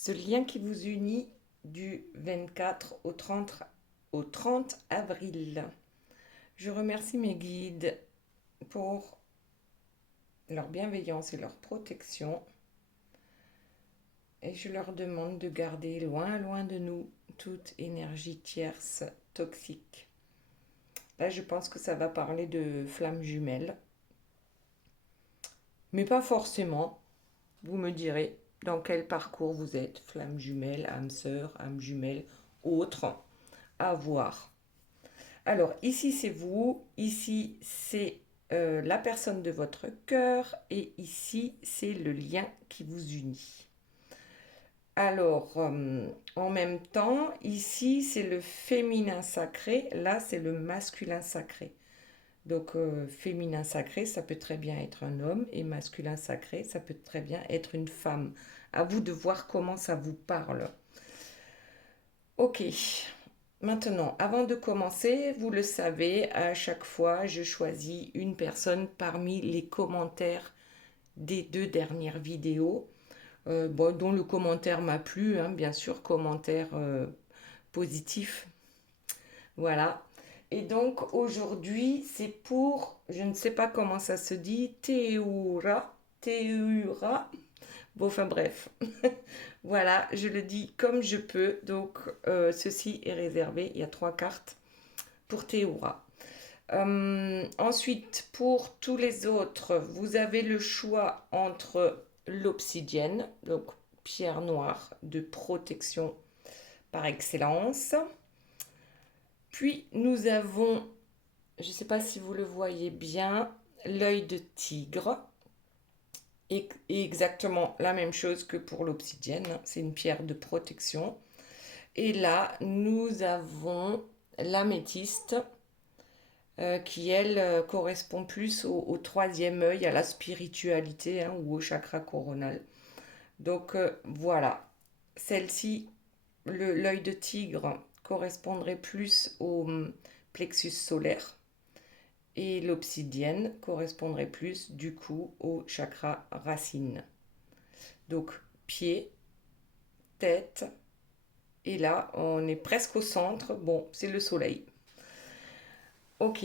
ce lien qui vous unit du 24 au 30 avril. Je remercie mes guides pour leur bienveillance et leur protection et je leur demande de garder loin, loin de nous toute énergie tierce toxique. Là, je pense que ça va parler de flammes jumelles, mais pas forcément. Vous me direz dans quel parcours vous êtes, flamme jumelle, âme sœur, âme jumelle, autre, à voir. Alors ici c'est vous, ici c'est la personne de votre cœur et ici c'est le lien qui vous unit. Alors en même temps, ici c'est le féminin sacré, là c'est le masculin sacré. Donc féminin sacré, ça peut très bien être un homme et masculin sacré, ça peut très bien être une femme. À vous de voir comment ça vous parle. Ok, maintenant, avant de commencer, vous le savez, à chaque fois, je choisis une personne parmi les commentaires des 2 dernières vidéos, dont le commentaire m'a plu, hein, bien sûr, commentaire positif. Voilà. Et donc aujourd'hui, c'est pour, je ne sais pas comment ça se dit, Théoura, Théura. Bon, enfin bref. Voilà, je le dis comme je peux. Donc ceci est réservé. Il y a 3 cartes pour Théoura. Ensuite, pour tous les autres, vous avez le choix entre l'obsidienne, donc pierre noire de protection par excellence. Puis nous avons, je ne sais pas si vous le voyez bien, l'œil de tigre. Et exactement la même chose que pour l'obsidienne, c'est une pierre de protection. Et là, nous avons l'améthyste qui, elle, correspond plus au troisième œil, à la spiritualité, hein, ou au chakra coronal. Donc voilà, celle-ci, l'œil de tigre, correspondrait plus au plexus solaire et l'obsidienne correspondrait plus du coup au chakra racine. Donc pied, tête, et là on est presque au centre, bon c'est le soleil. Ok,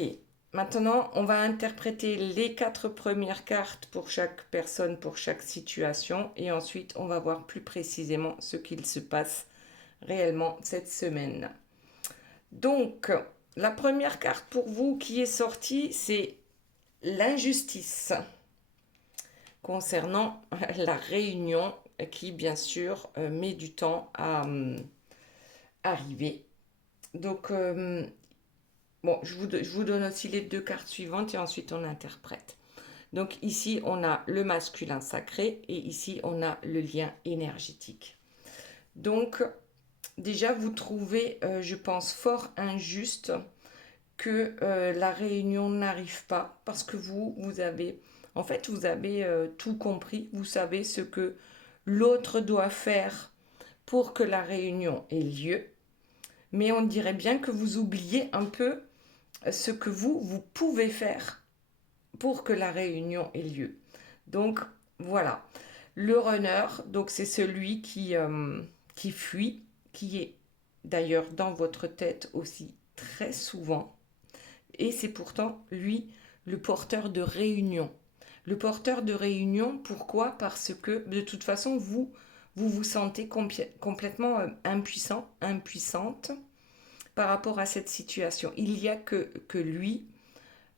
maintenant on va interpréter les 4 premières cartes pour chaque personne, pour chaque situation, et ensuite on va voir plus précisément ce qu'il se passe réellement cette semaine. Donc la première carte pour vous qui est sortie, c'est l'injustice concernant la réunion qui, bien sûr, met du temps à arriver. Donc, bon, je vous donne aussi les 2 cartes suivantes et ensuite on interprète. Donc ici, on a le masculin sacré et ici, on a le lien énergétique. Donc, déjà, vous trouvez, je pense, fort injuste que la réunion n'arrive pas parce que vous avez, en fait, vous avez tout compris, vous savez ce que l'autre doit faire pour que la réunion ait lieu, mais on dirait bien que vous oubliez un peu ce que vous pouvez faire pour que la réunion ait lieu. Donc voilà, le runner, donc c'est celui qui fuit, qui est d'ailleurs dans votre tête aussi très souvent, et c'est pourtant lui le porteur de réunion. Le porteur de réunion, pourquoi? Parce que de toute façon, vous sentez complètement impuissant, impuissante par rapport à cette situation. Il n'y a que lui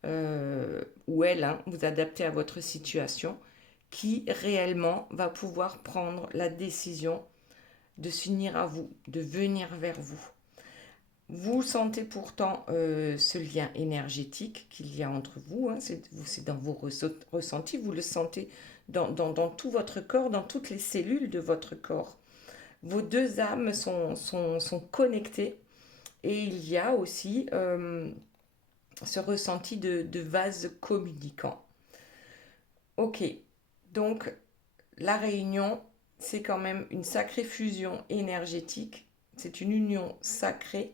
ou elle, hein, vous adaptez à votre situation, qui réellement va pouvoir prendre la décision de s'unir à vous, de venir vers vous. Vous sentez pourtant ce lien énergétique qu'il y a entre vous, hein, c'est dans vos ressentis, vous le sentez dans tout votre corps, dans toutes les cellules de votre corps. Vos 2 âmes sont connectées et il y a aussi ce ressenti de vase communicant. Ok, donc la réunion, c'est quand même une sacrée fusion énergétique, c'est une union sacrée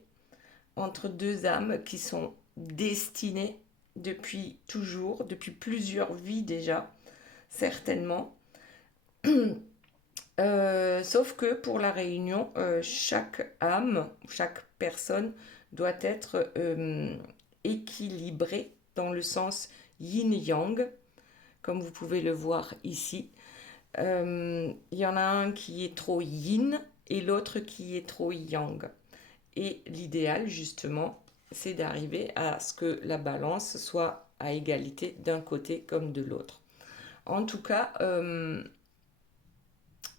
entre 2 âmes qui sont destinées depuis toujours, depuis plusieurs vies déjà, certainement, Sauf que pour la réunion, chaque âme, chaque personne doit être équilibrée dans le sens yin-yang, comme vous pouvez le voir ici. Il y en a un qui est trop yin et l'autre qui est trop yang. Et l'idéal, justement, c'est d'arriver à ce que la balance soit à égalité d'un côté comme de l'autre. En tout cas,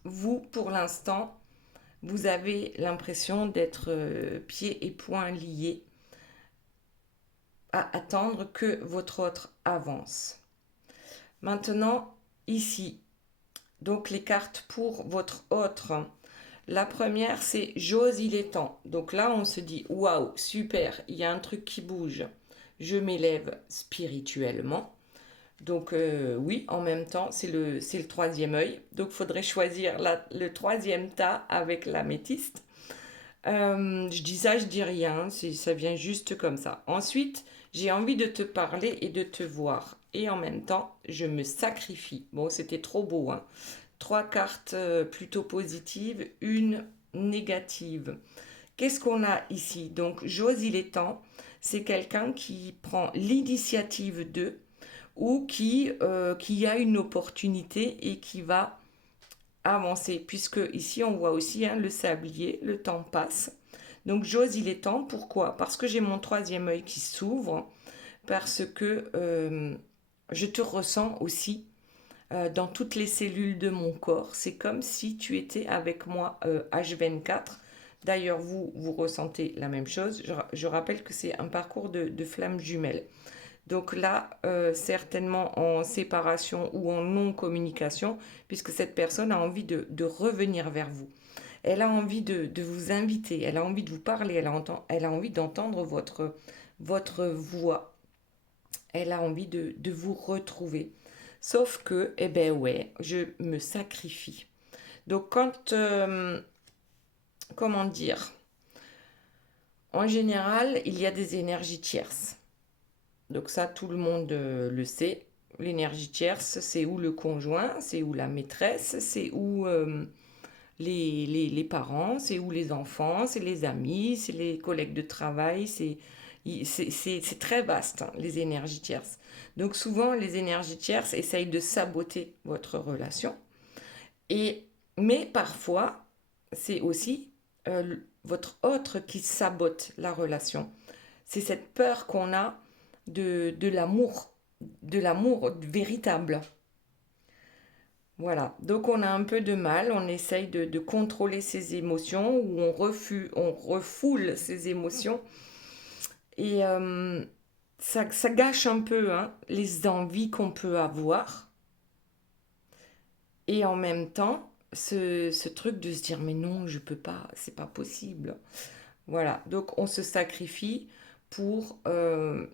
vous, pour l'instant, vous avez l'impression d'être pieds et poings liés à attendre que votre autre avance. Maintenant, ici, donc les cartes pour votre autre. La première, c'est j'ose, il est temps. Donc là, on se dit waouh, super, il y a un truc qui bouge. Je m'élève spirituellement. Donc oui, en même temps, c'est le troisième œil. Donc il faudrait choisir le troisième tas avec l'améthyste. Je dis ça, je dis rien, ça vient juste comme ça. Ensuite, j'ai envie de te parler et de te voir. Et en même temps, je me sacrifie. Bon, c'était trop beau, hein. Trois cartes plutôt positives, une négative. Qu'est-ce qu'on a ici? Donc, j'ose, il est temps. C'est quelqu'un qui prend l'initiative de ou qui a une opportunité et qui va avancer. Puisque ici, on voit aussi hein, le sablier, le temps passe. Donc, j'ose, il est temps. Pourquoi? Parce que j'ai mon troisième œil qui s'ouvre. Parce que je te ressens aussi dans toutes les cellules de mon corps. C'est comme si tu étais avec moi H24. D'ailleurs, vous ressentez la même chose. Je rappelle que c'est un parcours de flammes jumelles. Donc là, certainement en séparation ou en non-communication, puisque cette personne a envie de revenir vers vous. Elle a envie de vous inviter, elle a envie de vous parler, elle a envie d'entendre votre voix. Elle a envie de vous retrouver. Sauf que, eh ben ouais, je me sacrifie. Donc quand, comment dire, en général, il y a des énergies tierces. Donc ça, tout le monde le sait. L'énergie tierce, c'est où le conjoint, c'est où la maîtresse, c'est où les parents, c'est où les enfants, c'est les amis, c'est les collègues de travail, c'est très vaste, hein, les énergies tierces. Donc souvent, les énergies tierces essayent de saboter votre relation. Mais parfois, c'est aussi votre autre qui sabote la relation. C'est cette peur qu'on a de l'amour véritable. Voilà, donc on a un peu de mal, on essaye de contrôler ses émotions ou on refoule ses émotions et ça gâche un peu hein, les envies qu'on peut avoir et en même temps ce truc de se dire mais non je peux pas, c'est pas possible. Voilà, donc on se sacrifie pour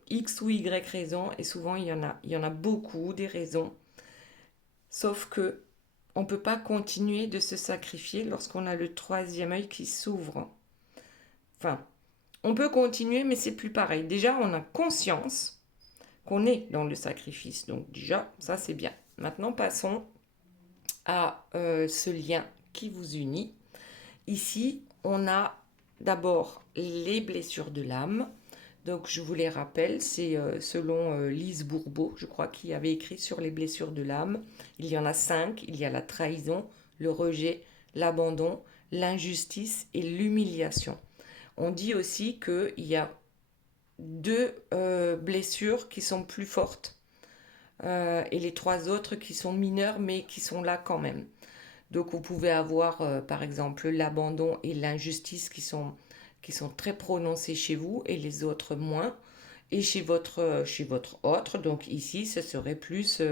X ou Y raisons et souvent il y en a beaucoup des raisons. Sauf que on ne peut pas continuer de se sacrifier lorsqu'on a le troisième œil qui s'ouvre. Enfin, on peut continuer, mais c'est plus pareil. Déjà, on a conscience qu'on est dans le sacrifice. Donc déjà, ça c'est bien. Maintenant, passons à ce lien qui vous unit. Ici, on a d'abord les blessures de l'âme. Donc je vous les rappelle, c'est selon Lise Bourbeau, je crois, qui avait écrit sur les blessures de l'âme. Il y en a 5, il y a la trahison, le rejet, l'abandon, l'injustice et l'humiliation. On dit aussi qu'il y a deux blessures qui sont plus fortes et les trois autres qui sont mineures mais qui sont là quand même. Donc vous pouvez avoir par exemple l'abandon et l'injustice qui sont très prononcés chez vous et les autres moins. Et chez votre autre, donc ici, ce serait plus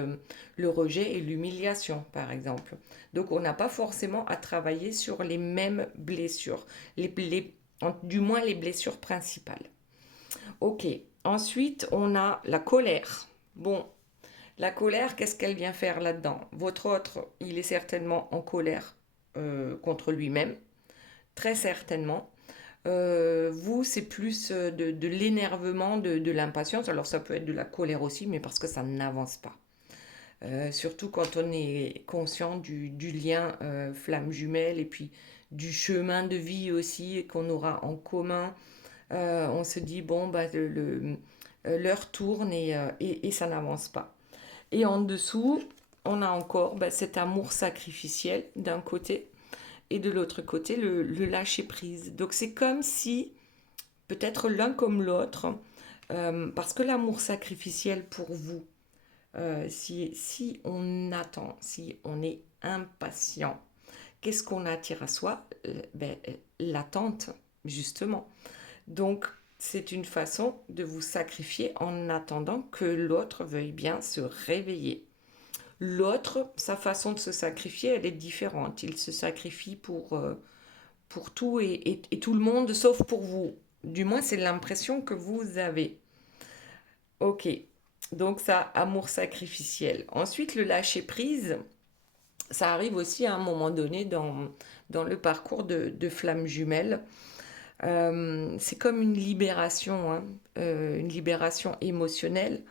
le rejet et l'humiliation, par exemple. Donc on n'a pas forcément à travailler sur les mêmes blessures, du moins les blessures principales. Ok, ensuite on a la colère. Bon, la colère, qu'est-ce qu'elle vient faire là-dedans? Votre autre, il est certainement en colère contre lui-même, très certainement. Vous, c'est plus de l'énervement, de l'impatience. Alors ça peut être de la colère aussi, mais parce que ça n'avance pas. Surtout quand on est conscient du lien flamme jumelle et puis du chemin de vie aussi qu'on aura en commun. On se dit, bon, bah, l'heure tourne et ça n'avance pas. Et en dessous, on a encore bah, cet amour sacrificiel d'un côté et de l'autre côté le lâcher prise. Donc c'est comme si, peut-être l'un comme l'autre, parce que l'amour sacrificiel pour vous, si on attend, si on est impatient, qu'est-ce qu'on attire à soi? L'attente, justement. Donc, c'est une façon de vous sacrifier en attendant que l'autre veuille bien se réveiller. L'autre, sa façon de se sacrifier, elle est différente. Il se sacrifie pour tout et tout le monde, sauf pour vous. Du moins, c'est l'impression que vous avez. Ok, donc ça, amour sacrificiel. Ensuite, le lâcher prise, ça arrive aussi à un moment donné dans le parcours de flamme jumelle. C'est comme hein, une libération émotionnelle.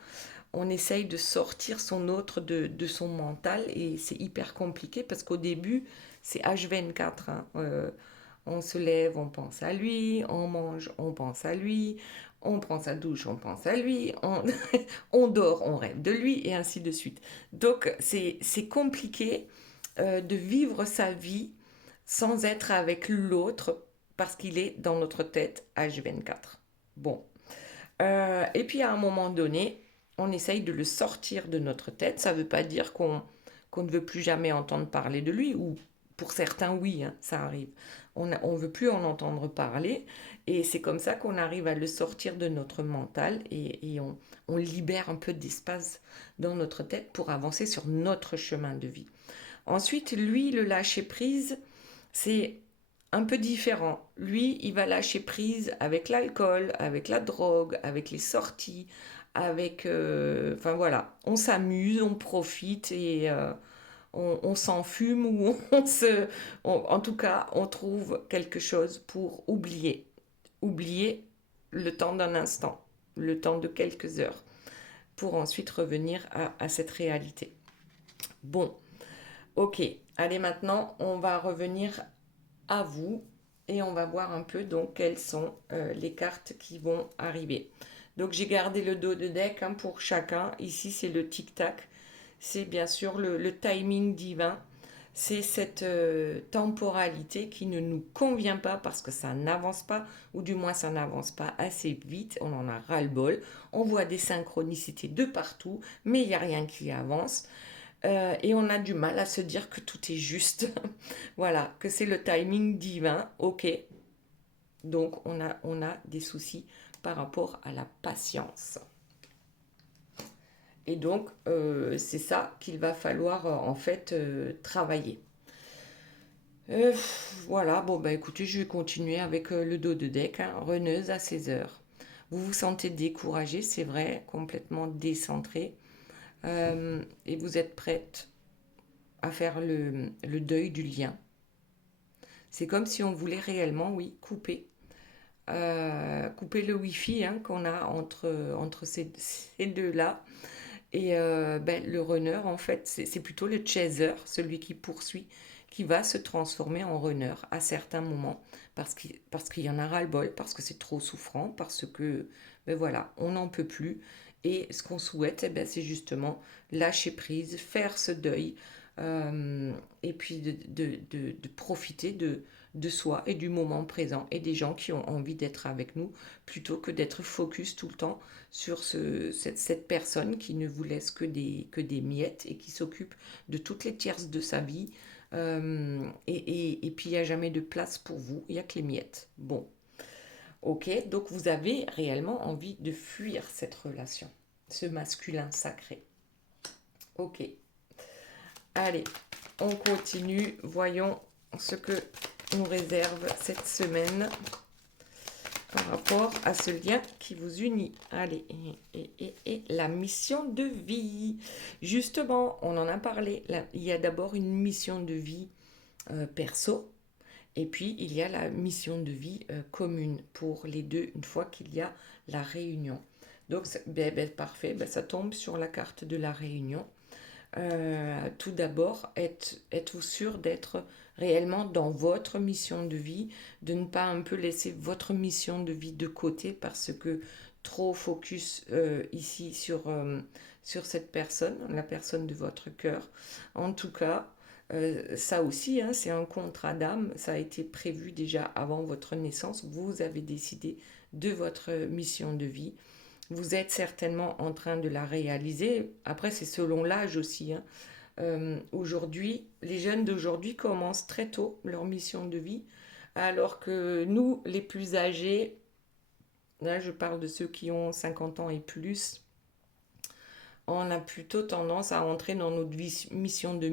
On essaye de sortir son autre de son mental et c'est hyper compliqué parce qu'au début, c'est H24. Hein. On se lève, on pense à lui, on mange, on pense à lui, on prend sa douche, on pense à lui, on dort, on rêve de lui et ainsi de suite. Donc c'est compliqué de vivre sa vie sans être avec l'autre parce qu'il est dans notre tête H24. Bon. Et puis à un moment donné, on essaye de le sortir de notre tête. Ça ne veut pas dire qu'on ne veut plus jamais entendre parler de lui, ou pour certains, oui, hein, ça arrive. On ne veut plus en entendre parler, et c'est comme ça qu'on arrive à le sortir de notre mental, et on libère un peu d'espace dans notre tête pour avancer sur notre chemin de vie. Ensuite, lui, le lâcher prise, c'est un peu différent. Lui, il va lâcher prise avec l'alcool, avec la drogue, avec les sorties, avec... enfin voilà, on s'amuse, on profite et on s'enfume ou en tout cas, on trouve quelque chose pour oublier. Oublier le temps d'un instant, le temps de quelques heures, pour ensuite revenir à cette réalité. Bon, ok, allez maintenant, on va revenir à vous et on va voir un peu donc quelles sont les cartes qui vont arriver. Donc j'ai gardé le dos de deck hein, pour chacun. Ici c'est le tic-tac. C'est bien sûr le timing divin. C'est cette temporalité qui ne nous convient pas parce que ça n'avance pas, ou du moins ça n'avance pas assez vite, on en a ras-le-bol. On voit des synchronicités de partout, mais il n'y a rien qui avance. Et on a du mal à se dire que tout est juste. Voilà, que c'est le timing divin, ok. Donc on a des soucis par rapport à la patience. Et donc c'est ça qu'il va falloir en fait travailler. Euh, voilà, bon bah écoutez, je vais continuer avec le dos de deck, hein, Reneuse à 16 heures. Vous vous sentez découragé, c'est vrai, complètement décentré. Et vous êtes prête à faire le deuil du lien. C'est comme si on voulait réellement, oui, couper le wifi hein, qu'on a entre ces deux-là. Et le runner, en fait, c'est plutôt le chaser, celui qui poursuit, qui va se transformer en runner à certains moments, parce qu'il y en a ras-le-bol, parce que c'est trop souffrant, parce que, ben voilà, on n'en peut plus. Et ce qu'on souhaite, eh ben, c'est justement lâcher prise, faire ce deuil, et puis de profiter de soi et du moment présent et des gens qui ont envie d'être avec nous, plutôt que d'être focus tout le temps sur cette personne qui ne vous laisse que des miettes et qui s'occupe de toutes les tierces de sa vie. Et puis il n'y a jamais de place pour vous, il n'y a que les miettes. Bon, ok, donc vous avez réellement envie de fuir cette relation, ce masculin sacré. Ok, allez, on continue, voyons ce que nous réserve cette semaine par rapport à ce lien qui vous unit. Allez, et la mission de vie. Justement, on en a parlé. Là, il y a d'abord une mission de vie perso, et puis il y a la mission de vie commune pour les deux, une fois qu'il y a la réunion. Donc, parfait, ça tombe sur la carte de la réunion. Tout d'abord, êtes-vous sûr d'être réellement dans votre mission de vie, de ne pas un peu laisser votre mission de vie de côté parce que trop focus ici sur cette personne, la personne de votre cœur. En tout cas, ça aussi, hein, c'est un contrat d'âme, ça a été prévu déjà avant votre naissance, vous avez décidé de votre mission de vie. Vous êtes certainement en train de la réaliser. Après, c'est selon l'âge aussi, hein. Aujourd'hui, les jeunes d'aujourd'hui commencent très tôt leur mission de vie, alors que nous, les plus âgés, là je parle de ceux qui ont 50 ans et plus, on a plutôt tendance à entrer dans notre mission de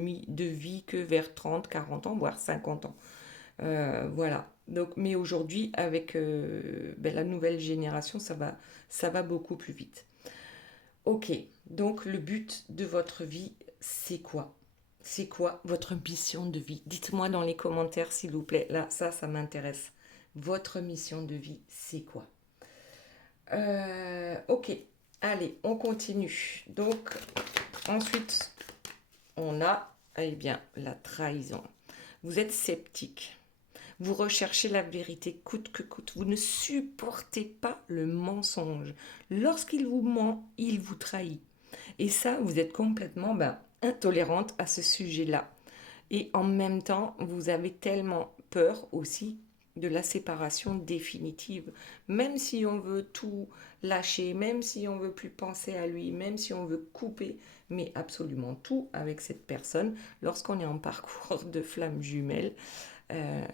vie que vers 30, 40 ans, voire 50 ans. Voilà. Donc, mais aujourd'hui, avec la nouvelle génération, ça va beaucoup plus vite. Ok, donc le but de votre vie, c'est quoi? C'est quoi votre mission de vie? Dites-moi dans les commentaires, s'il vous plaît. Là, ça m'intéresse. Votre mission de vie, c'est quoi? Ok, allez, on continue. Donc, ensuite, on a, eh bien, la trahison. Vous êtes sceptique. Vous recherchez la vérité coûte que coûte. Vous ne supportez pas le mensonge. Lorsqu'il vous ment, il vous trahit. Et ça, vous êtes complètement intolérante à ce sujet-là. Et en même temps, vous avez tellement peur aussi de la séparation définitive. Même si on veut tout lâcher, même si on veut plus penser à lui, même si on veut couper, mais absolument tout avec cette personne, lorsqu'on est en parcours de flamme jumelle, euh,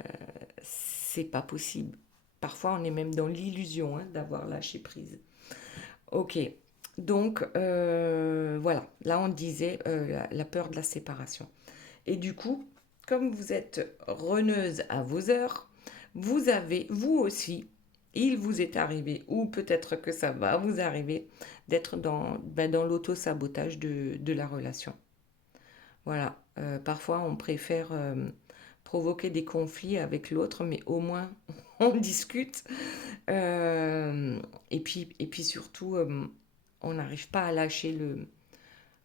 c'est pas possible. Parfois, on est même dans l'illusion d'avoir lâché prise. Ok, donc voilà, là on disait la peur de la séparation. Et du coup, comme vous êtes reneuse à vos heures, vous avez, vous aussi, il vous est arrivé, ou peut-être que ça va vous arriver, d'être dans l'auto-sabotage de la relation. Voilà, parfois on préfère provoquer des conflits avec l'autre, mais au moins on discute. Et puis surtout, on n'arrive pas à lâcher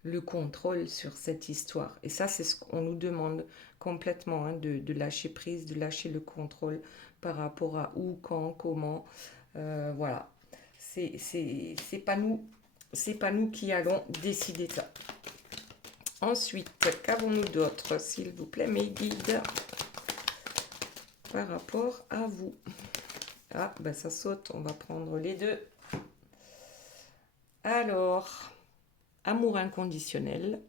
le contrôle sur cette histoire. Et ça, c'est ce qu'on nous demande complètement, hein, de lâcher prise, de lâcher le contrôle par rapport à où, quand, comment. Voilà. C'est pas nous, c'est pas nous qui allons décider ça. Ensuite, qu'avons-nous d'autre, s'il vous plaît, mes guides, par rapport à vous? Ah, ben ça saute, on va prendre les deux. Alors, amour inconditionnel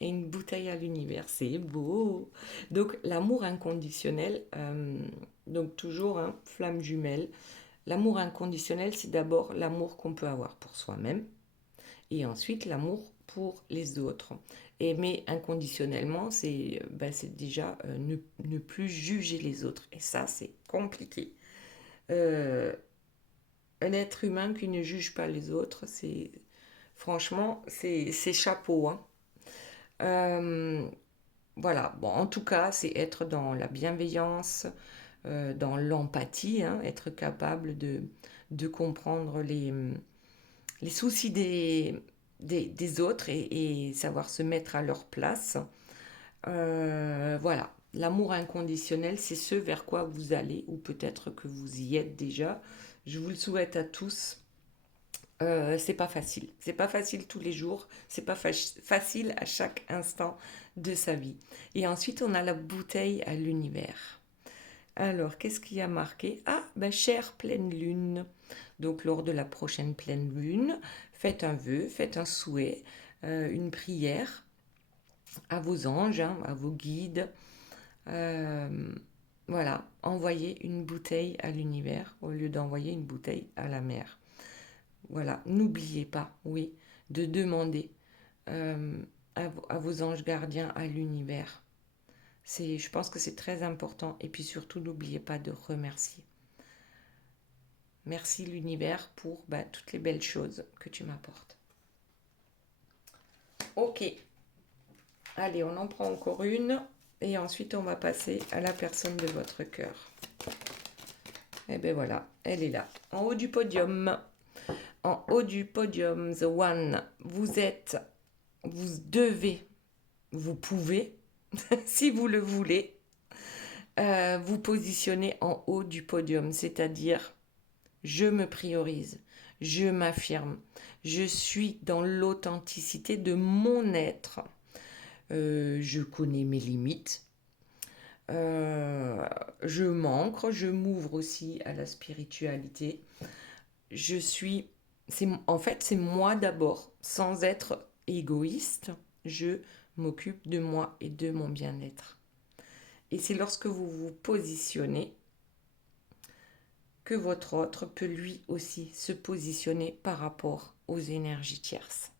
et une bouteille à l'univers, c'est beau. Donc, l'amour inconditionnel, donc toujours, hein, flamme jumelle. L'amour inconditionnel, c'est d'abord l'amour qu'on peut avoir pour soi-même et ensuite l'amour pour les autres. Aimer inconditionnellement, c'est déjà ne plus juger les autres. Et ça, c'est compliqué. Euh, un être humain qui ne juge pas les autres, franchement, c'est chapeau, hein. Euh, voilà, bon, en tout cas, c'est être dans la bienveillance, dans l'empathie, hein, être capable de comprendre les soucis des autres et savoir se mettre à leur place. Voilà, l'amour inconditionnel, c'est ce vers quoi vous allez, ou peut-être que vous y êtes déjà. Je vous le souhaite à tous. C'est pas facile. C'est pas facile tous les jours. C'est pas facile à chaque instant de sa vie. Et ensuite, on a la bouteille à l'univers. Alors, qu'est-ce qui a marqué? Ah, chère pleine lune. Donc, lors de la prochaine pleine lune, faites un vœu, faites un souhait, une prière à vos anges, hein, à vos guides. Euh, voilà, envoyez une bouteille à l'univers au lieu d'envoyer une bouteille à la mer. Voilà, n'oubliez pas, oui, de demander euh, à vos anges gardiens, à l'univers. Je pense que c'est très important. Et puis surtout, n'oubliez pas de remercier. Merci l'univers pour toutes les belles choses que tu m'apportes. Ok, allez, on en prend encore une. Et ensuite, on va passer à la personne de votre cœur. Et bien voilà, elle est là, en haut du podium. En haut du podium, The One, vous devez vous pouvez, si vous le voulez, vous positionner en haut du podium, c'est-à-dire je me priorise, je m'affirme, je suis dans l'authenticité de mon être. Je connais mes limites, euh, je m'ancre, je m'ouvre aussi à la spiritualité. Je suis, en fait, c'est moi d'abord, sans être égoïste, je m'occupe de moi et de mon bien-être. Et c'est lorsque vous vous positionnez que votre autre peut lui aussi se positionner par rapport aux énergies tierces.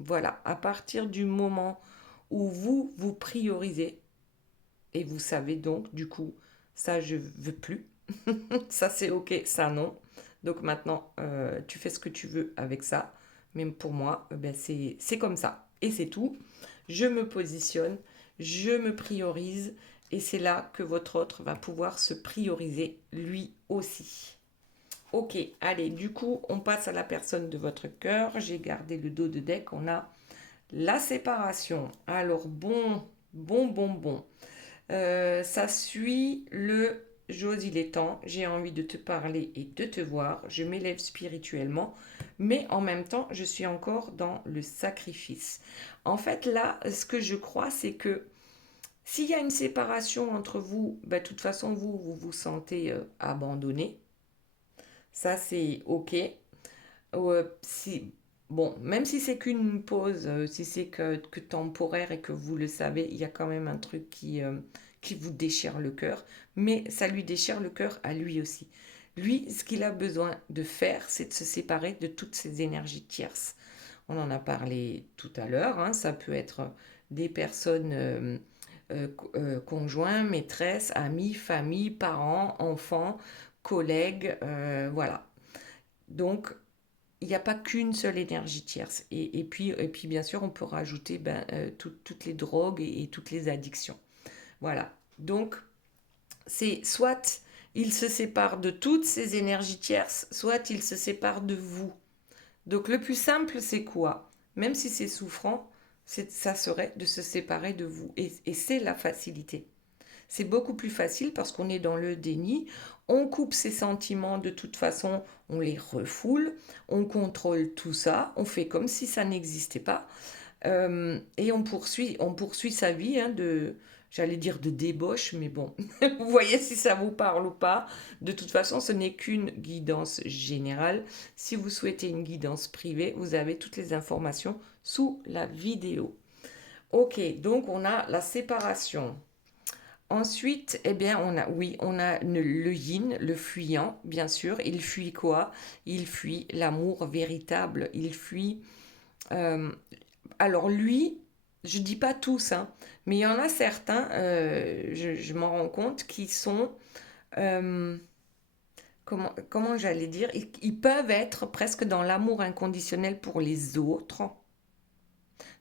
Voilà, à partir du moment où vous vous priorisez, et vous savez donc, du coup, ça je veux plus, ça c'est ok, ça non. Donc maintenant, tu fais ce que tu veux avec ça. Mais pour moi, ben, c'est comme ça. Et c'est tout. Je me positionne, je me priorise. Et c'est là que votre autre va pouvoir se prioriser lui aussi. Ok, allez, du coup, on passe à la personne de votre cœur. J'ai gardé le dos de deck. On a la séparation. Alors, bon. Ça suit le j'ose, il est temps, j'ai envie de te parler et de te voir, je m'élève spirituellement, mais en même temps, je suis encore dans le sacrifice. En fait, là, ce que je crois, c'est que s'il y a une séparation entre vous, bah, de toute façon, vous vous sentez abandonné. Ça, c'est OK. Si, bon, même si c'est qu'une pause, si c'est que temporaire et que vous le savez, il y a quand même un truc qui vous déchire le cœur, mais ça lui déchire le cœur à lui aussi. Lui, ce qu'il a besoin de faire, c'est de se séparer de toutes ces énergies tierces. On en a parlé tout à l'heure, hein, ça peut être des personnes conjoints, maîtresses, amis, famille, parents, enfants, collègues, voilà. Donc, il n'y a pas qu'une seule énergie tierce. Et puis, bien sûr, on peut rajouter toutes les drogues et toutes les addictions. Voilà. Donc, c'est soit il se sépare de toutes ces énergies tierces, soit il se sépare de vous. Donc, le plus simple, c'est quoi? Même si c'est souffrant, ça serait de se séparer de vous. Et c'est la facilité. C'est beaucoup plus facile parce qu'on est dans le déni. On coupe ses sentiments de toute façon, on les refoule, on contrôle tout ça, on fait comme si ça n'existait pas. Et on poursuit sa vie j'allais dire de débauche, mais bon, vous voyez si ça vous parle ou pas. De toute façon, ce n'est qu'une guidance générale. Si vous souhaitez une guidance privée, vous avez toutes les informations sous la vidéo. Ok, donc on a la séparation. Ensuite, eh bien, on a le yin, le fuyant, bien sûr. Il fuit quoi? Il fuit l'amour véritable. Il fuit. euh, alors lui, je dis pas tous, hein, mais il y en a certains, je m'en rends compte, qui sont, euh, comment j'allais dire, ils peuvent être presque dans l'amour inconditionnel pour les autres,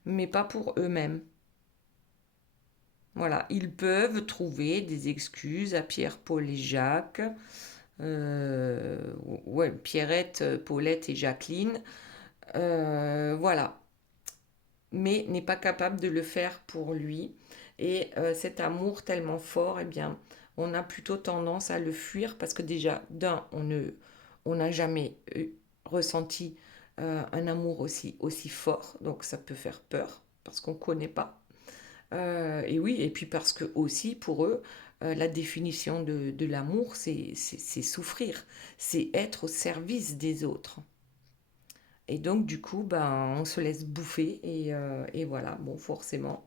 mais pas pour eux-mêmes. Voilà, ils peuvent trouver des excuses à Pierre, Paul et Jacques, euh, ouais, Pierrette, Paulette et Jacqueline, voilà, mais n'est pas capable de le faire pour lui. Et cet amour tellement fort, eh bien, on a plutôt tendance à le fuir parce que déjà, on n'a jamais ressenti un amour aussi fort, donc ça peut faire peur parce qu'on ne connaît pas. Et oui, et puis parce que aussi pour eux, la définition de l'amour, c'est souffrir, c'est être au service des autres. Et donc du coup, ben, on se laisse bouffer et voilà, bon, forcément.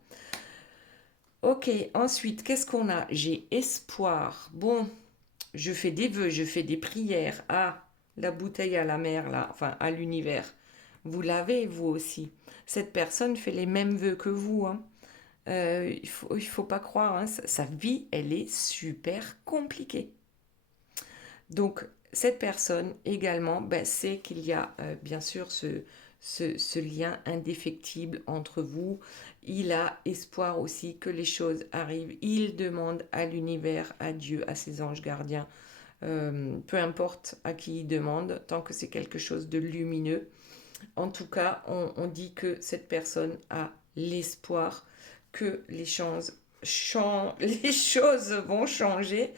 Ok, ensuite, qu'est-ce qu'on a? J'ai espoir. Bon, je fais des vœux, je fais des prières. Ah, la bouteille à la mer, là, enfin à l'univers. Vous l'avez, vous aussi. Cette personne fait les mêmes vœux que vous, hein. Il faut pas croire, hein, sa vie, elle est super compliquée. Donc, cette personne également, ben, sait qu'il y a bien sûr ce lien indéfectible entre vous. Il a espoir aussi que les choses arrivent. Il demande à l'univers, à Dieu, à ses anges gardiens, peu importe à qui il demande, tant que c'est quelque chose de lumineux. En tout cas, on dit que cette personne a l'espoir que les choses vont changer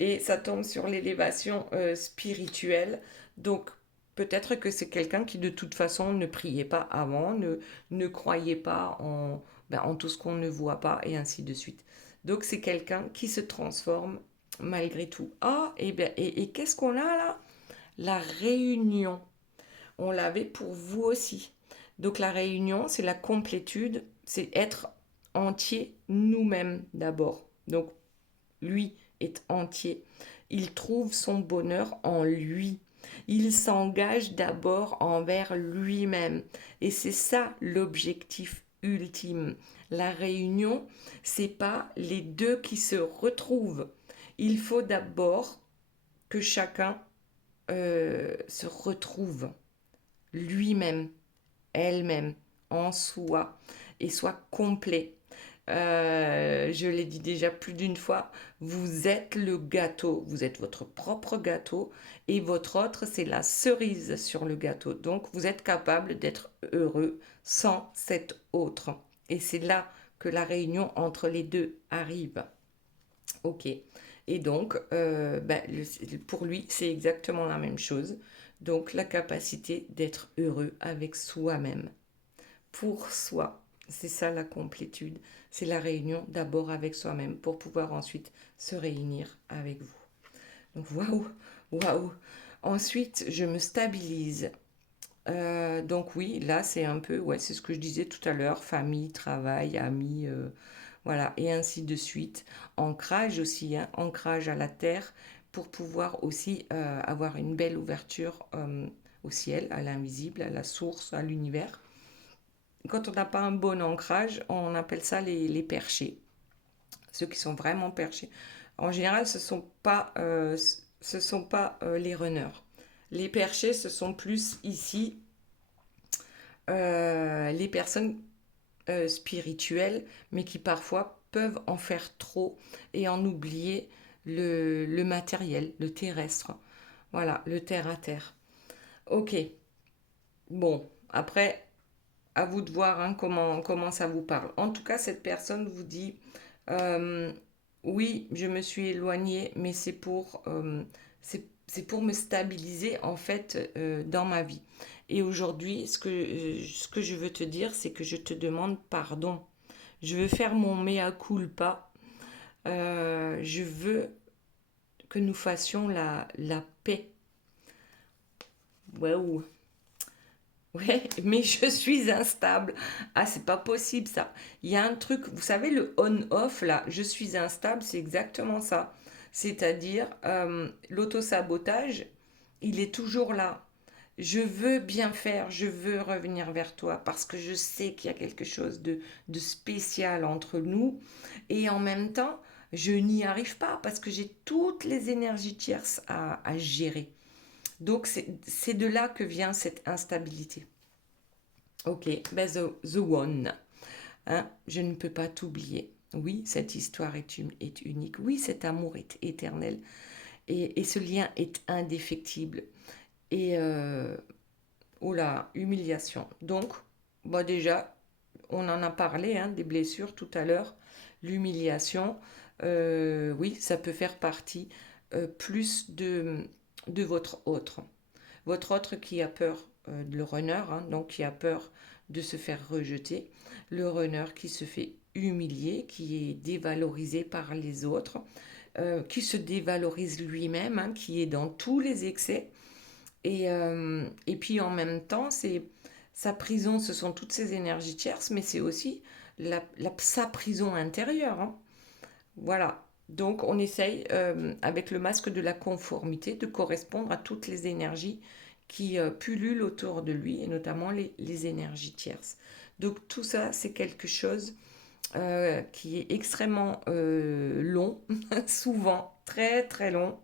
et ça tombe sur l'élévation spirituelle. Donc peut-être que c'est quelqu'un qui de toute façon ne priait pas avant, ne croyait pas en tout ce qu'on ne voit pas et ainsi de suite. Donc c'est quelqu'un qui se transforme malgré tout. Ah, et qu'est-ce qu'on a là? La réunion. On l'avait pour vous aussi. Donc la réunion, c'est la complétude, c'est être entier nous-mêmes d'abord. Donc lui est entier. Il trouve son bonheur en lui. Il s'engage d'abord envers lui-même. Et c'est ça l'objectif ultime. La réunion, c'est pas les deux qui se retrouvent. Il faut d'abord que chacun se retrouve lui-même, elle-même, en soi, et soit complet. Je l'ai dit déjà plus d'une fois, vous êtes le gâteau, vous êtes votre propre gâteau, et votre autre, c'est la cerise sur le gâteau. Donc, vous êtes capable d'être heureux sans cet autre. Et c'est là que la réunion entre les deux arrive. Ok. Et donc, pour lui, c'est exactement la même chose. Donc, la capacité d'être heureux avec soi-même, pour soi. C'est ça la complétude. C'est la réunion d'abord avec soi-même pour pouvoir ensuite se réunir avec vous. Donc, waouh, waouh. Ensuite, je me stabilise. Donc oui, là c'est un peu, ouais, c'est ce que je disais tout à l'heure, famille, travail, amis, voilà, et ainsi de suite. Ancrage aussi, hein, ancrage à la terre pour pouvoir aussi avoir une belle ouverture au ciel, à l'invisible, à la source, à l'univers. Quand on n'a pas un bon ancrage, on appelle ça les perchés, ceux qui sont vraiment perchés. En général, ce sont pas les runners. Les perchés, ce sont plus ici les personnes spirituelles, mais qui parfois peuvent en faire trop et en oublier le matériel, le terrestre. Voilà, le terre à terre. Ok, bon, après, à vous de voir hein, comment ça vous parle. En tout cas, cette personne vous dit, euh, oui, je me suis éloignée, mais c'est pour me stabiliser en fait dans ma vie. Et aujourd'hui, ce que je veux te dire, c'est que je te demande pardon. Je veux faire mon mea culpa. Je veux que nous fassions la paix. Waouh! Ouais, mais je suis instable. Ah, c'est pas possible ça. Il y a un truc, vous savez, le on-off là, je suis instable, c'est exactement ça. C'est-à-dire, l'auto-sabotage, il est toujours là. Je veux bien faire, je veux revenir vers toi parce que je sais qu'il y a quelque chose de spécial entre nous. Et en même temps, je n'y arrive pas parce que j'ai toutes les énergies tierces à gérer. Donc, c'est de là que vient cette instabilité. Ok, ben the One. Hein, je ne peux pas t'oublier. Oui, cette histoire est unique. Oui, cet amour est éternel. Et ce lien est indéfectible. Et, oh là, humiliation. Donc, bon, déjà, on en a parlé, hein, des blessures tout à l'heure. L'humiliation, oui, ça peut faire partie plus de votre autre. Votre autre qui a peur, le runner, hein, donc qui a peur de se faire rejeter. Le runner qui se fait humilier, qui est dévalorisé par les autres, qui se dévalorise lui-même, hein, qui est dans tous les excès. Et puis en même temps, c'est sa prison, ce sont toutes ces énergies tierces, mais c'est aussi sa prison intérieure. Hein. Voilà. Donc on essaye, avec le masque de la conformité, de correspondre à toutes les énergies qui pullulent autour de lui, et notamment les énergies tierces. Donc tout ça, c'est quelque chose qui est extrêmement long, souvent très très long,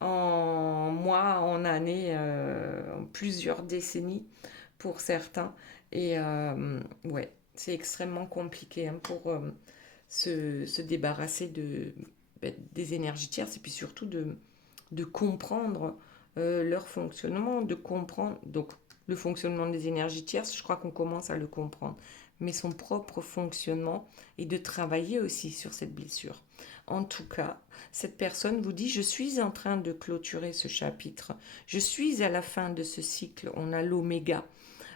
en mois, en années, en plusieurs décennies pour certains. Et ouais, c'est extrêmement compliqué hein, pour se débarrasser des énergies tierces et puis surtout de comprendre leur fonctionnement, de comprendre donc le fonctionnement des énergies tierces, je crois qu'on commence à le comprendre. mais son propre fonctionnement et de travailler aussi sur cette blessure. En tout cas, cette personne vous dit, je suis en train de clôturer ce chapitre, je suis à la fin de ce cycle, on a l'oméga,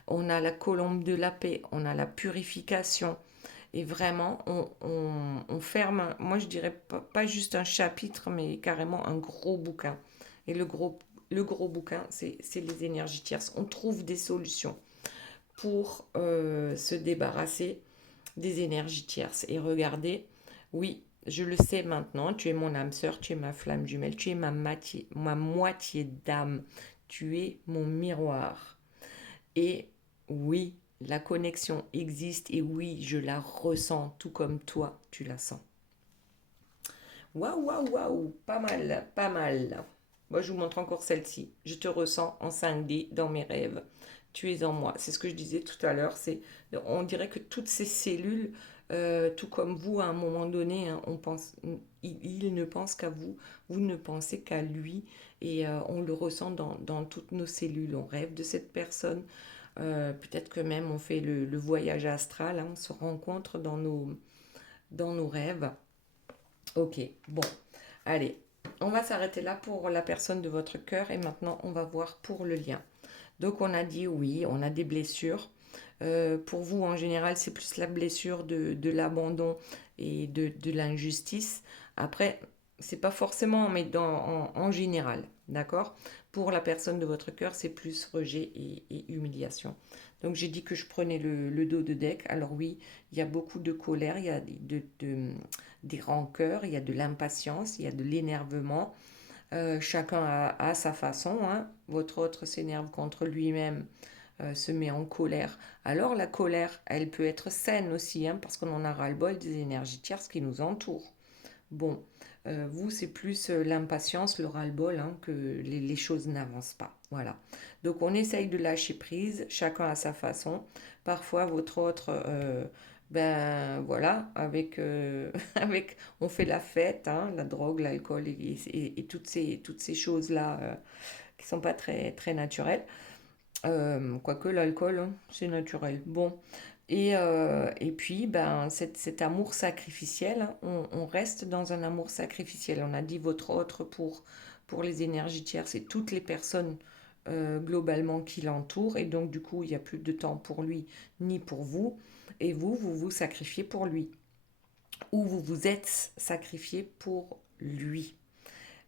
on a la colombe de la paix, on a la purification, et vraiment, on ferme, moi je dirais pas juste un chapitre, mais carrément un gros bouquin. Et le gros bouquin, c'est les énergies tierces. On trouve des solutions pour se débarrasser des énergies tierces. Et regardez, oui, je le sais maintenant, tu es mon âme sœur, tu es ma flamme jumelle, tu es ma moitié d'âme, tu es mon miroir. Et oui, la connexion existe et oui, je la ressens tout comme toi, tu la sens. Waouh, waouh, waouh, pas mal, pas mal. Moi, je vous montre encore celle-ci. Je te ressens en 5D dans mes rêves. Tu es en moi. C'est ce que je disais tout à l'heure. On dirait que toutes ces cellules, tout comme vous, à un moment donné, hein, il ne pense qu'à vous. Vous ne pensez qu'à lui. Et on le ressent dans toutes nos cellules. On rêve de cette personne. Peut-être que même on fait le voyage astral. Hein, on se rencontre dans nos rêves. Ok, bon, allez, on va s'arrêter là pour la personne de votre cœur et maintenant on va voir pour le lien. Donc on a dit oui, on a des blessures. Pour vous en général c'est plus la blessure de l'abandon et de l'injustice. Après, c'est pas forcément, mais en général, d'accord. Pour la personne de votre cœur c'est plus rejet et humiliation. Donc j'ai dit que je prenais le dos de deck. Alors oui, il y a beaucoup de colère, il y a des rancœurs, il y a de l'impatience, il y a de l'énervement. Chacun a sa façon. Hein. Votre autre s'énerve contre lui-même, se met en colère. Alors la colère, elle peut être saine aussi, hein, parce qu'on en a ras-le-bol des énergies tierces qui nous entourent. Bon, vous, c'est plus l'impatience, le ras-le-bol, hein, que les choses n'avancent pas. Voilà. Donc, on essaye de lâcher prise, chacun à sa façon. Parfois, votre autre, ben voilà, on fait la fête, hein, la drogue, l'alcool et toutes ces choses-là qui sont pas très, très naturelles. Quoique l'alcool, hein, c'est naturel. Bon. Et puis, ben, cet amour sacrificiel, hein, on reste dans un amour sacrificiel. On a dit votre autre pour les énergies tierces et toutes les personnes globalement qui l'entourent. Et donc, du coup, il n'y a plus de temps pour lui ni pour vous. Et vous vous sacrifiez pour lui. Ou vous vous êtes sacrifié pour lui.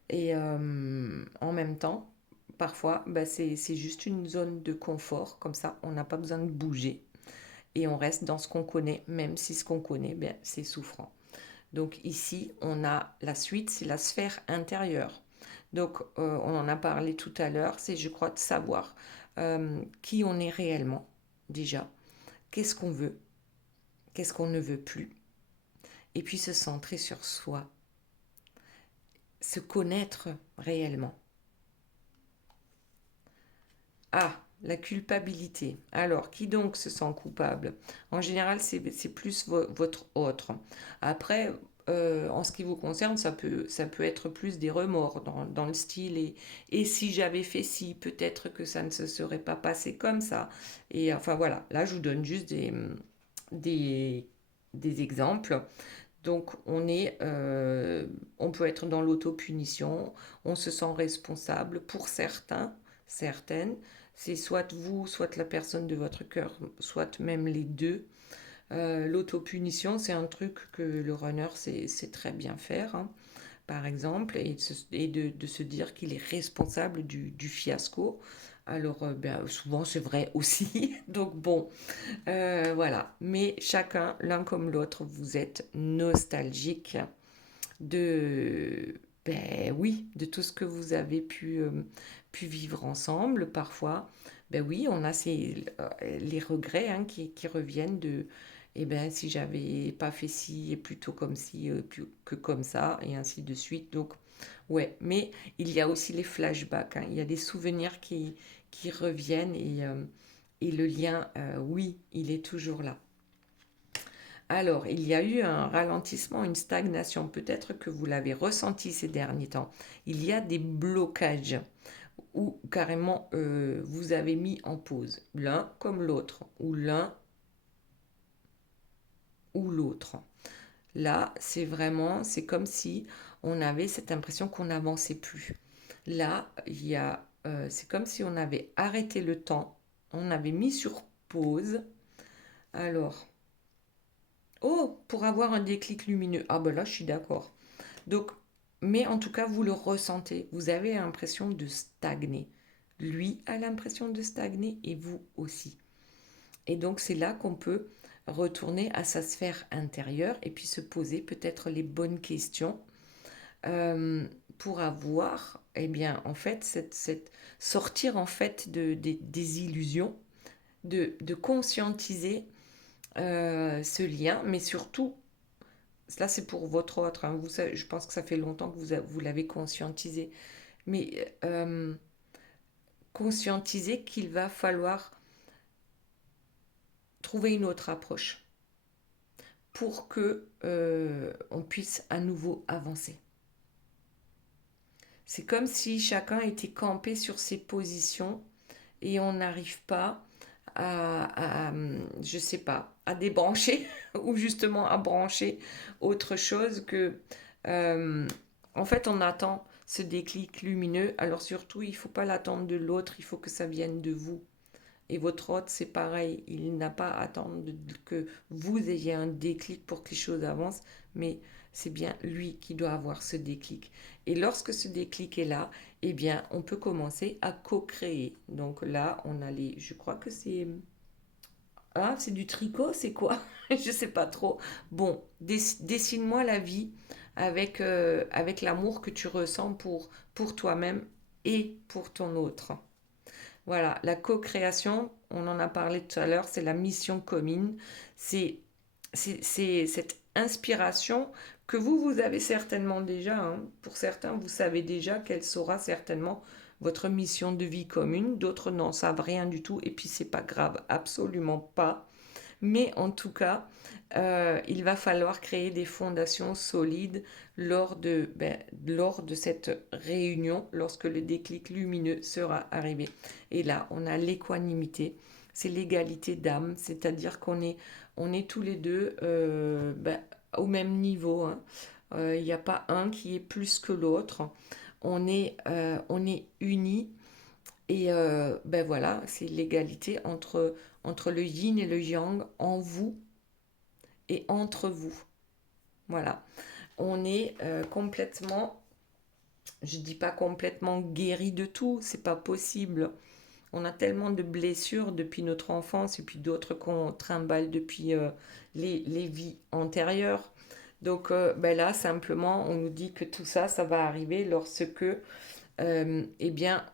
Et en même temps, parfois, bah, c'est juste une zone de confort, comme ça, on n'a pas besoin de bouger. Et on reste dans ce qu'on connaît, même si ce qu'on connaît, ben, c'est souffrant. Donc ici, on a la suite, c'est la sphère intérieure. Donc on en a parlé tout à l'heure, c'est je crois de savoir qui on est réellement, déjà, qu'est-ce qu'on veut, qu'est-ce qu'on ne veut plus, et puis se centrer sur soi, se connaître réellement. Ah, la culpabilité. Alors, qui donc se sent coupable? En général, c'est plus votre autre. Après, en ce qui vous concerne, ça peut être plus des remords dans le style et si j'avais fait ci, peut-être que ça ne se serait pas passé comme ça. Et enfin voilà, là je vous donne juste des, des exemples. Donc on peut être dans l'autopunition, on se sent responsable pour certains, certaines. C'est soit vous, soit la personne de votre cœur, soit même les deux. L'autopunition, c'est un truc que le runner sait très bien faire, hein, par exemple, de se dire qu'il est responsable du fiasco. Alors, ben, souvent, c'est vrai aussi. Donc, bon, voilà. Mais chacun, l'un comme l'autre, vous êtes nostalgique de, ben oui, de tout ce que vous avez pu vivre ensemble. Parfois, ben oui, on a les regrets hein, qui reviennent de, eh ben, si j'avais pas fait ci et plutôt comme ci que comme ça, et ainsi de suite. Donc, ouais, mais il y a aussi les flashbacks, hein. Il y a des souvenirs qui reviennent et le lien, oui, il est toujours là. Alors, il y a eu un ralentissement, une stagnation. Peut-être que vous l'avez ressenti ces derniers temps. Il y a des blocages ou carrément vous avez mis en pause l'un comme l'autre ou l'un ou l'autre. Là, c'est comme si on avait cette impression qu'on n'avançait plus. Là, c'est comme si on avait arrêté le temps, on avait mis sur pause. Alors, oh, pour avoir un déclic lumineux. Ah ben là, je suis d'accord. Donc, mais en tout cas, vous le ressentez. Vous avez l'impression de stagner. Lui a l'impression de stagner et vous aussi. Et donc, c'est là qu'on peut retourner à sa sphère intérieure et puis se poser peut-être les bonnes questions euh, pour avoir, eh bien, en fait, sortir en fait des illusions, de conscientiser ce lien, mais surtout, là c'est pour votre autre, hein, je pense que ça fait longtemps que vous l'avez conscientisé, mais conscientiser qu'il va falloir trouver une autre approche pour que on puisse à nouveau avancer. C'est comme si chacun était campé sur ses positions et on n'arrive pas je sais pas, à débrancher ou justement à brancher autre chose que, euh, en fait, on attend ce déclic lumineux. Alors surtout, il faut pas l'attendre de l'autre, il faut que ça vienne de vous. Et votre hôte, c'est pareil, il n'a pas à attendre que vous ayez un déclic pour que les choses avancent, mais c'est bien lui qui doit avoir ce déclic. Et lorsque ce déclic est là, eh bien, on peut commencer à co-créer. Donc là, on a je crois que c'est... Ah, c'est du tricot, c'est quoi? Je sais pas trop. Bon, dessine-moi la vie avec l'amour que tu ressens pour toi-même et pour ton autre. Voilà, la co-création, on en a parlé tout à l'heure, c'est la mission commune. C'est c'est cette inspiration que vous avez certainement déjà, hein. Pour certains, vous savez déjà quelle sera certainement votre mission de vie commune. D'autres n'en savent rien du tout. Et puis, c'est pas grave, absolument pas. Mais en tout cas, il va falloir créer des fondations solides lors de cette réunion, lorsque le déclic lumineux sera arrivé. Et là, on a l'équanimité, c'est l'égalité d'âme, c'est-à-dire on est tous les deux au même niveau, hein. Il n'y a pas un qui est plus que l'autre. On est unis et voilà, c'est l'égalité entre le yin et le yang en vous et entre vous. Voilà. On est complètement, je dis pas complètement guéri de tout, c'est pas possible. On a tellement de blessures depuis notre enfance et puis d'autres qu'on trimballe depuis les vies antérieures. Donc là, simplement, on nous dit que tout ça, ça va arriver lorsque eh bien,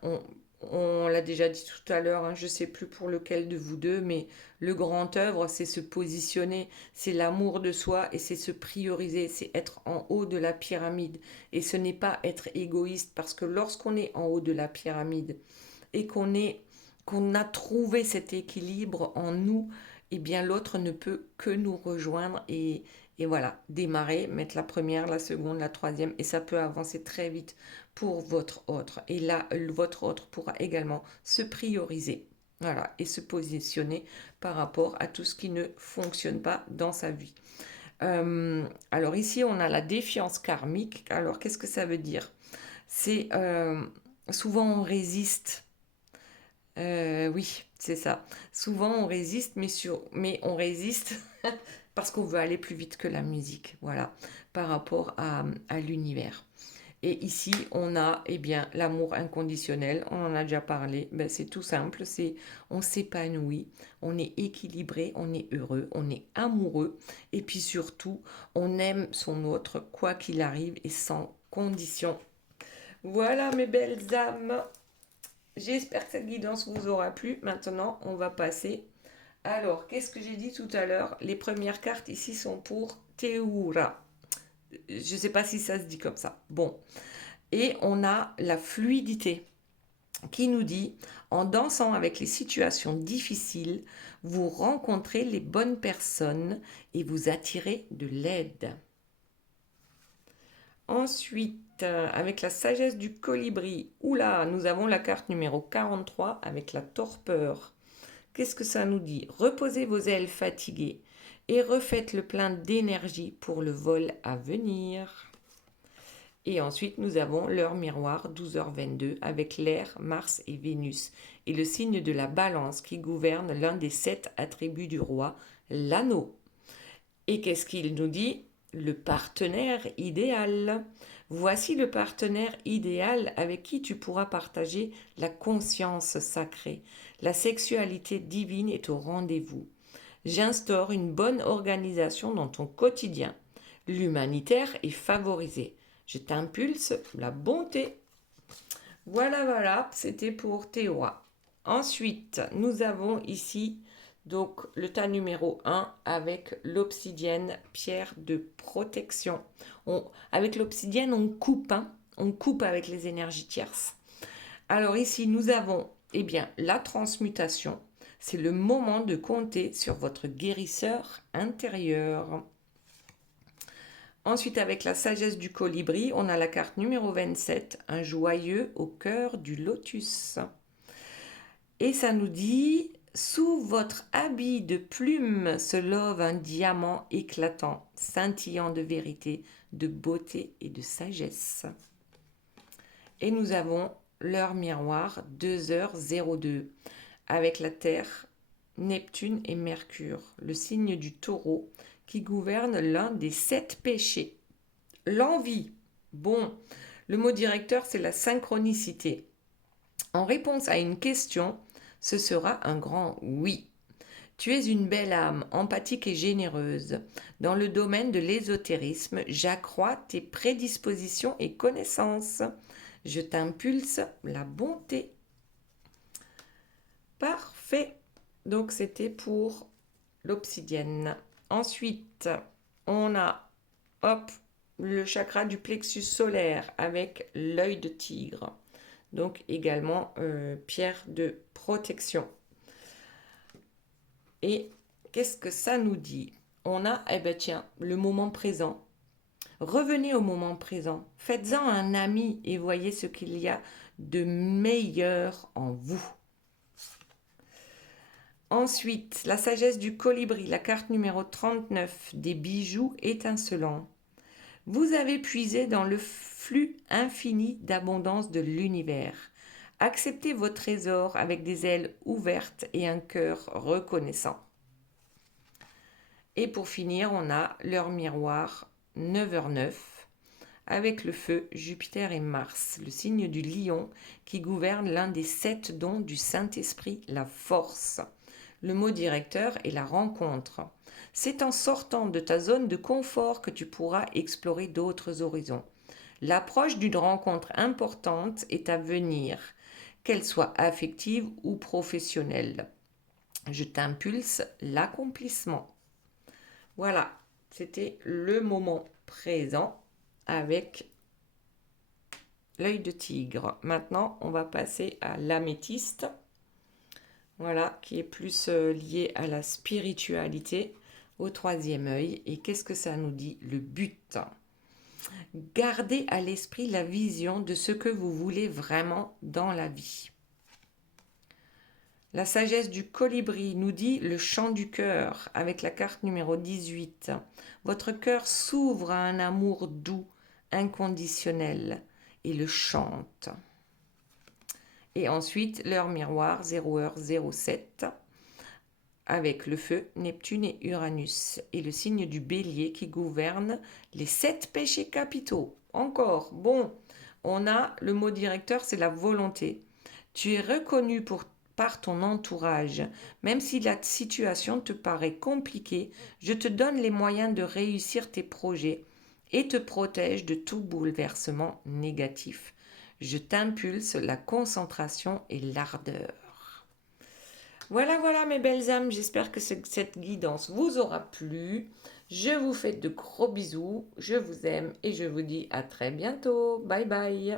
on l'a déjà dit tout à l'heure, hein, je ne sais plus pour lequel de vous deux, mais le grand œuvre, c'est se positionner, c'est l'amour de soi et c'est se prioriser, c'est être en haut de la pyramide. Et ce n'est pas être égoïste, parce que lorsqu'on est en haut de la pyramide et qu'on a trouvé cet équilibre en nous, eh bien l'autre ne peut que nous rejoindre et voilà, démarrer, mettre la première, la seconde, la troisième, et ça peut avancer très vite pour votre autre. Et là, votre autre pourra également se prioriser, voilà, et se positionner par rapport à tout ce qui ne fonctionne pas dans sa vie. Alors ici, on a la défiance karmique. Alors, qu'est-ce que ça veut dire? C'est souvent on résiste. Oui, c'est ça. Souvent on résiste, mais on résiste parce qu'on veut aller plus vite que la musique, voilà, par rapport à l'univers. Et ici, on a eh bien l'amour inconditionnel, on en a déjà parlé, ben, c'est tout simple, c'est on s'épanouit, on est équilibré, on est heureux, on est amoureux, et puis surtout, on aime son autre, quoi qu'il arrive, et sans condition. Voilà mes belles âmes, j'espère que cette guidance vous aura plu. Maintenant, on va passer. Alors, qu'est-ce que j'ai dit tout à l'heure? Les premières cartes ici sont pour Teura. Je ne sais pas si ça se dit comme ça. Bon. Et on a la fluidité qui nous dit, en dansant avec les situations difficiles, vous rencontrez les bonnes personnes et vous attirez de l'aide. Ensuite, avec la sagesse du colibri, oula, nous avons la carte numéro 43 avec la torpeur. Qu'est-ce que ça nous dit? Reposez vos ailes fatiguées et refaites le plein d'énergie pour le vol à venir. Et ensuite, nous avons l'heure miroir, 12h22, avec l'air, Mars et Vénus, et le signe de la balance qui gouverne l'un des 7 attributs du roi, l'anneau. Et qu'est-ce qu'il nous dit? Le partenaire idéal. Voici le partenaire idéal avec qui tu pourras partager la conscience sacrée. La sexualité divine est au rendez-vous. J'instaure une bonne organisation dans ton quotidien. L'humanitaire est favorisé. Je t'impulse la bonté. Voilà, voilà, c'était pour Théoa. Ensuite, nous avons ici donc le tas numéro 1 avec l'obsidienne, pierre de protection. Avec l'obsidienne, on coupe, on coupe avec les énergies tierces. Alors ici, nous avons la transmutation. C'est le moment de compter sur votre guérisseur intérieur. Ensuite, avec la sagesse du colibri, on a la carte numéro 27, un joyeux au cœur du lotus. Et ça nous dit, sous votre habit de plume se love un diamant éclatant, scintillant de vérité, de beauté et de sagesse. Et nous avons l'heure miroir, 2h02, avec la Terre, Neptune et Mercure, le signe du taureau, qui gouverne l'un des 7 péchés. L'envie. Bon, le mot directeur, c'est la synchronicité. En réponse à une question, ce sera un grand oui. Tu es une belle âme, empathique et généreuse. Dans le domaine de l'ésotérisme, j'accrois tes prédispositions et connaissances. Je t'impulse la bonté. Parfait. Donc, c'était pour l'obsidienne. Ensuite, on a, le chakra du plexus solaire avec l'œil de tigre. Donc, également, pierre de protection. Et qu'est-ce que ça nous dit? On a, le moment présent. Revenez au moment présent. Faites-en un ami et voyez ce qu'il y a de meilleur en vous. Ensuite, la sagesse du colibri, la carte numéro 39, des bijoux étincelants. Vous avez puisé dans le flux infini d'abondance de l'univers. Acceptez vos trésors avec des ailes ouvertes et un cœur reconnaissant. Et pour finir, on a l'heure miroir, 9h09, avec le feu, Jupiter et Mars, le signe du lion qui gouverne l'un des 7 dons du Saint-Esprit, la force. Le mot directeur est la rencontre. C'est en sortant de ta zone de confort que tu pourras explorer d'autres horizons. L'approche d'une rencontre importante est à venir, qu'elle soit affective ou professionnelle. Je t'impulse l'accomplissement. Voilà, c'était le moment présent avec l'œil de tigre. Maintenant, on va passer à l'améthyste. Voilà, qui est plus lié à la spiritualité, au 3e œil. Et qu'est-ce que ça nous dit? Le but. Gardez à l'esprit la vision de ce que vous voulez vraiment dans la vie. La sagesse du colibri nous dit le chant du cœur avec la carte numéro 18. Votre cœur s'ouvre à un amour doux, inconditionnel et le chante. Et ensuite, l'heure miroir, 0h07, avec le feu, Neptune et Uranus, et le signe du bélier qui gouverne les 7 péchés capitaux. Encore, bon, on a le mot directeur, c'est la volonté. Tu es reconnu par ton entourage. Même si la situation te paraît compliquée, je te donne les moyens de réussir tes projets et te protège de tout bouleversement négatif. Je t'impulse la concentration et l'ardeur. Voilà, voilà mes belles âmes, j'espère que cette guidance vous aura plu. Je vous fais de gros bisous, je vous aime et je vous dis à très bientôt. Bye bye.